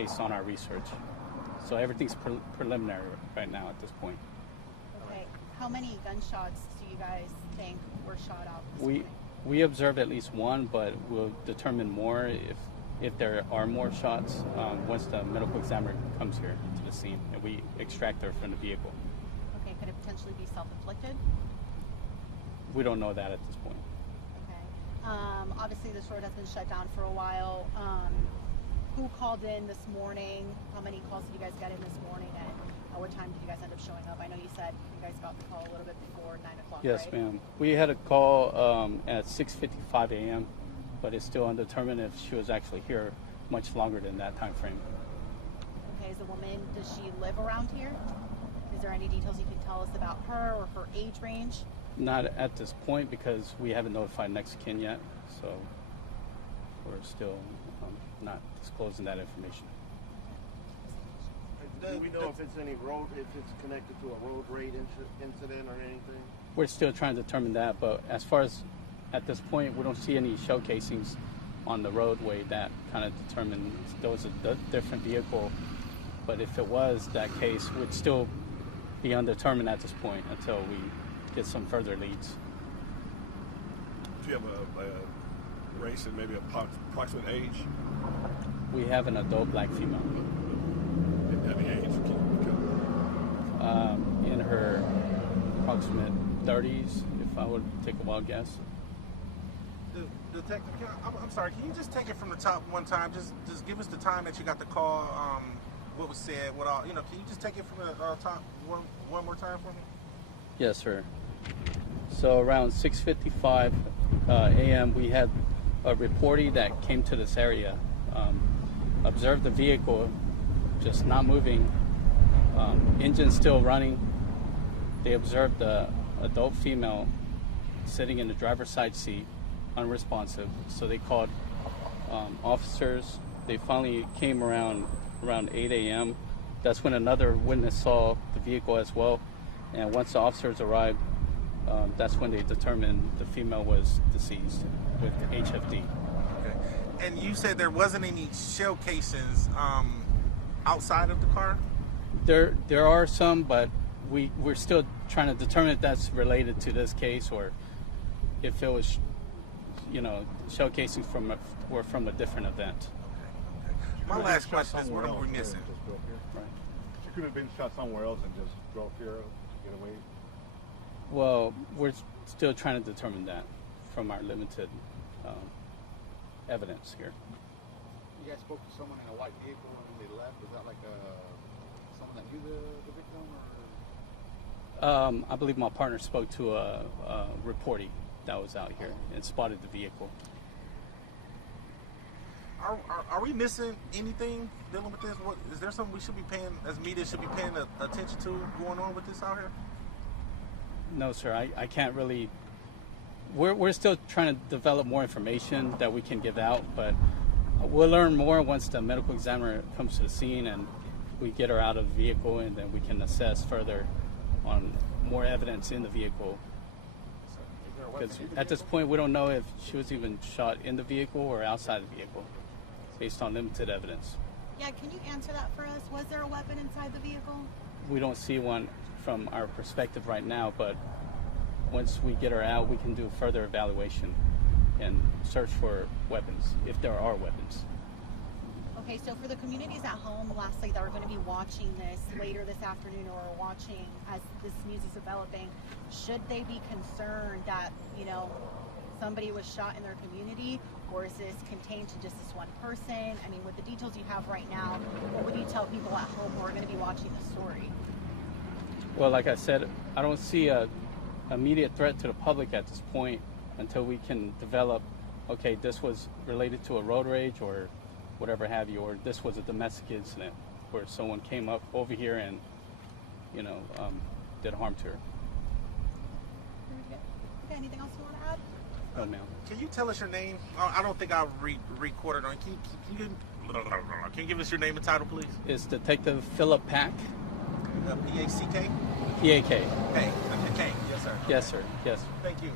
based on our research. So everything's preliminary right now at this point. Okay. How many gunshots do you guys think were shot out this morning? We observed at least one, but we'll determine more if there are more shots once the medical examiner comes here to the scene and we extract her from the vehicle. Okay. Could it potentially be self-inflicted? We don't know that at this point. Okay. Obviously, this road has been shut down for a while. Who called in this morning? How many calls did you guys get in this morning? And at what time did you guys end up showing up? I know you said you guys got the call a little bit before 9 o'clock, Yes, right? ma'am. We had a call at 6:55 a.m., but it's still undetermined if she was actually here much longer than that time frame. Okay, as a woman, does she live around here? Is there any details you can tell us about her or her age range? Not at this point because we haven't notified next of kin yet, so we're still not disclosing that information. Do we know if it's connected to a road rage incident or anything? We're still trying to determine that, but as far as at this point, we don't see any shell casings on the roadway that kind of determines there was a different vehicle. But if it was that case, would still be undetermined at this point until we get some further leads. Do you have a race and maybe approximate age? We have an adult black female. Any age? In her approximate 30s, if I would take a wild guess. Detective, I'm sorry, can you just take it from the top one time? Just give us the time that you got the call, what was said, what all, can you just take it from the top one more time for me? Yes, sir. So around 6:55 a.m., we had a reportee that came to this area, observed the vehicle just not moving, engine still running. They observed the adult female sitting in the driver's side seat, unresponsive. So they called officers. They finally came around 8 a.m. That's when another witness saw the vehicle as well. And once the officers arrived, that's when they determined the female was deceased with HFD. Okay. And you said there wasn't any shell casings outside of the car? There are some, but we're still trying to determine if that's related to this case or if it was, shell casings from a different event. Okay. My last question is, what are we missing? Right. She could have been shot somewhere else and just drove here to get away. Well, we're still trying to determine that from our limited evidence here. You guys spoke to someone in a white vehicle when they left. Was that like someone that knew the victim? Or? I believe my partner spoke to a reportee that was out here and spotted the vehicle. Are we missing anything dealing with this? Is there something we should be paying, as media should be paying attention to going on with this out here? No, sir. I can't really. We're still trying to develop more information that we can give out, but we'll learn more once the medical examiner comes to the scene and we get her out of the vehicle, and then we can assess further on more evidence in the vehicle. Because at this point, we don't know if she was even shot in the vehicle or outside the vehicle, based on limited evidence. Yeah, can you answer that for us? Was there a weapon inside the vehicle? We don't see one from our perspective right now, but once we get her out, we can do further evaluation and search for weapons, if there are weapons. Okay, so for the communities at home, lastly, that are going to be watching this later this afternoon or watching as this news is developing, should they be concerned that, somebody was shot in their community, or is this contained to just this one person? I mean, with the details you have right now, what would you tell people at home who are going to be watching the story? Well, like I said, I don't see a immediate threat to the public at this point until we can develop, okay, this was related to a road rage or whatever have you, or this was a domestic incident where someone came up over here and, did harm to her. Okay, anything else you want to add? No, ma'am. Can you tell us your name? I don't think I recorded on. Can you give us your name and title, please? It's Detective Philip Pack. P-A-C-K? P-A-K. Hey, K. Yes, sir. Yes, sir. Yes. Thank you.